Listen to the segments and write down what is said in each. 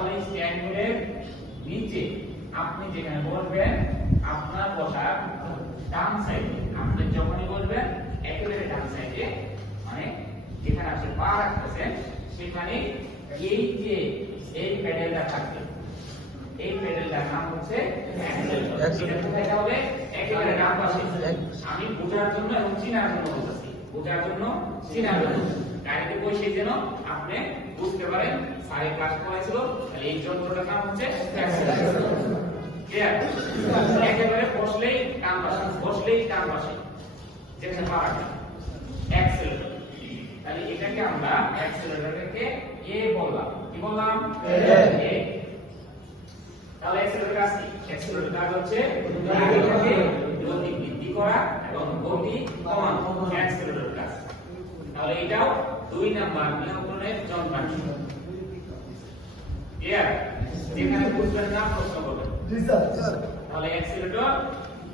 তাহলে স্টিয়ারিং হুইলের নিচে আপনি যেখানে বসবেন আপনার বসার ডান সাইডে, আপনি যখনই বসবেন একেবারে ডান সাইডে, মানে যেখানে আপনি পা রাখতেছেন সেখানে এই যে এই প্যাডেলটা থাকবে, এই প্যাডেলটার নাম হচ্ছে অ্যাক্সেলারেটর। এটা কোথায় হবে? একেবারে ডান পাশে। আমি বোঝার জন্য এবং চেনার জন্য বলতেছি, বোঝার জন্য চেনার জন্য গাড়িতে বসে যেন আপনি বুঝতে পারেন স্যারে ক্লাস করাইছিল, তাহলে এই যন্ত্রটার নাম হচ্ছে অ্যাক্সেলারেটর। ক্লিয়ার? একেবারে বসলেই ডান পাশে, বসলেই ডান পাশে যেখানে পা রাখবেন অ্যাক্সেলারেটর। তাহলে এটাকে আমরা অ্যাক্সেলারেটরকে এ বললাম। কি বললাম? এ। তাহলে অ্যাক্সেলারেটর কাজ কি? অ্যাক্সেলারেটর কাজ হচ্ছে গাড়িটাকে গতি বৃদ্ধি করা এবং গতি কমানো, অ্যাক্সেলারেটর কাজ। তাহলে এটাও 2 নাম্বার নিয়ন্ত্রণের যন্ত্রাংশ। ক্লিয়ার? যেখানে বুঝবেন না প্রশ্ন করবেন। জি স্যার। তাহলে অ্যাক্সেলারেটর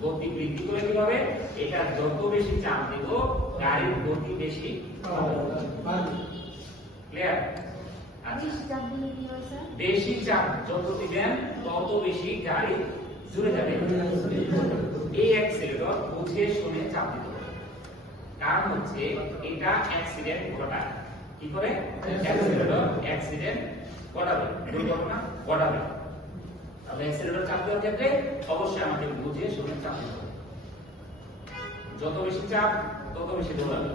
গতি বৃদ্ধি করে কিভাবে? এটা যত বেশি চাপ দেব গাড়ির গতি বেশি হবে। ক্লিয়ার? বেশি চাপ যত দিবেন তত বেশি গাড়ি জুড়ে যাবে। এই অ্যাক্সিলারেটর বুঝে শুনে চাপ দিতে হবে, কারণ হচ্ছে এটা অ্যাক্সিডেন্ট ঘটায়। কি করে? অ্যাক্সিলারেটর অ্যাক্সিডেন্ট ঘটাবে, দুর্ঘটনা ঘটাবে। তাহলে অ্যাক্সিলারেটর চাপ দেওয়ার ক্ষেত্রে অবশ্যই আমাকে বুঝে শুনে চাপ দিতে হবে। যত বেশি চাপ তত বেশি দৌড়াবে,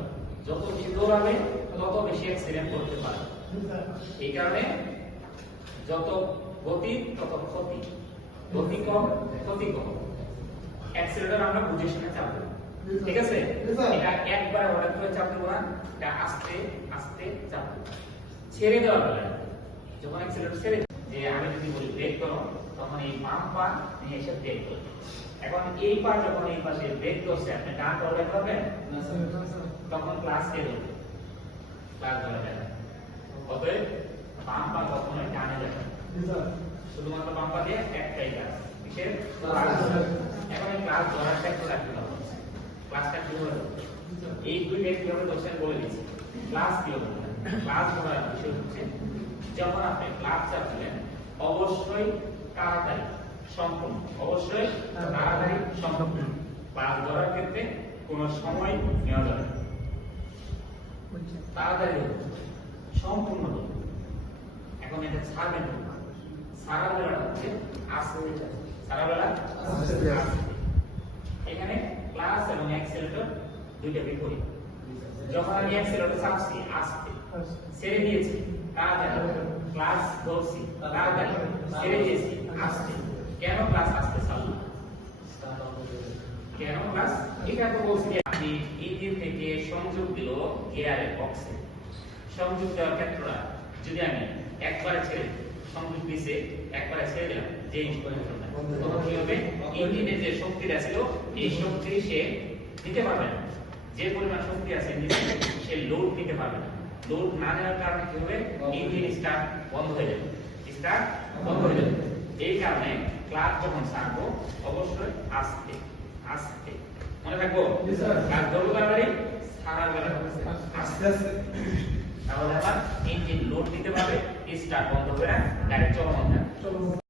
যত বেশি দৌড়াবে তত বেশি অ্যাক্সিডেন্ট করতে পারে। এই কারণে যত গতি তত ক্ষতি, গতি কম ক্ষতি কম। অ্যাক্সিলারেটর আমরা বুঝে শুনে চাপ দেব, ঠিক আছে? এটা একবার হঠাৎ করে চাপ দেব না, এটা আস্তে আস্তে চাপ দেব। ছেড়ে দেওয়ার বেলা যখন অ্যাক্সিলারেটর ছেড়ে, যে আমি যদি বলি ব্রেক করো, তখন এই বাম পা নিয়ে এসে ব্রেক করো। এখন এই পা যখন এই পাশে ব্রেক করছে, আপনি ডান পা ব্রেক করবেন, তখন ক্লাস কে দেবে? ক্লাস ধরে যাবে। অতএব বাম পা কখনোই ডানে যাবে না, শুধুমাত্র বাম পা দিয়ে একটাই কাজ, কিসের? এখন এই ক্লাস ধরাটা একটু রাখতে হবে। ক্লাসটা কিভাবে ধরবে? এই দুই ব্যক্তি কিভাবে ধরছেন বলে দিচ্ছি। ক্লাস কিভাবে ধরবেন? ক্লাস ধরার বিষয় হচ্ছে যখন আপনি ক্লাস চাপবেন অবশ্যই তাড়াতাড়ি সম্পূর্ণ, অবশ্যই তাড়াতাড়ি সম্পূর্ণ। ক্লাস ধরার ক্ষেত্রে কোনো সময় নেওয়া যাবে না, তাড়াতাড়ি সম্পূর্ণ। এখন এটা ছাড়বেন না, সারা বেলাটা হচ্ছে আস্তে সারা বেলা আস্তে। এখানে ক্লাস এবং অ্যাক্সেলারেটর দুইটা বিপরীত। যখন আমি অ্যাক্সেলারেটর চাপছি আস্তে, ছেড়ে দিয়েছি তাড়াতাড়ি, ক্লাস ধরছি তাড়াতাড়ি, ছেড়ে দিয়েছি আস্তে। কেন ক্লাস আস্তে চালালাম? কেন ক্লাস? এটা তো বলছি আপনি ইঞ্জিন থেকে সংযোগ দিল গিয়ারের বক্সে, সংযোগ দেওয়ার ক্ষেত্রটা যদি আমি একবারে ছেড়ে সংযোগ দিয়েছে একবারে ছেড়ে দিলাম, যে তখন কি হবে? ইঞ্জিনের যে শক্তিটা ছিল এই শক্তি সে নিতে পারবে না, যে পরিমাণ শক্তি আছে ইঞ্জিনে সে লোড নিতে পারবে না। লোড না নেওয়ার কারণে কি হবে? ইঞ্জিন স্টার্ট বন্ধ হয়ে যাবে, স্টার্ট বন্ধ হয়ে যাবে। এই কারণে ক্লাস যখন ছাড়বো অবশ্যই আস্তে আস্তে, মনে থাকবো। আর ধরবো তাড়াতাড়ি, ছাড়ার বেলা আস্তে আস্তে, তাহলে আবার ইঞ্জিন লোড নিতে পারবে, স্টার্ট বন্ধ হবে না, গাড়ি চলমান থাকবে।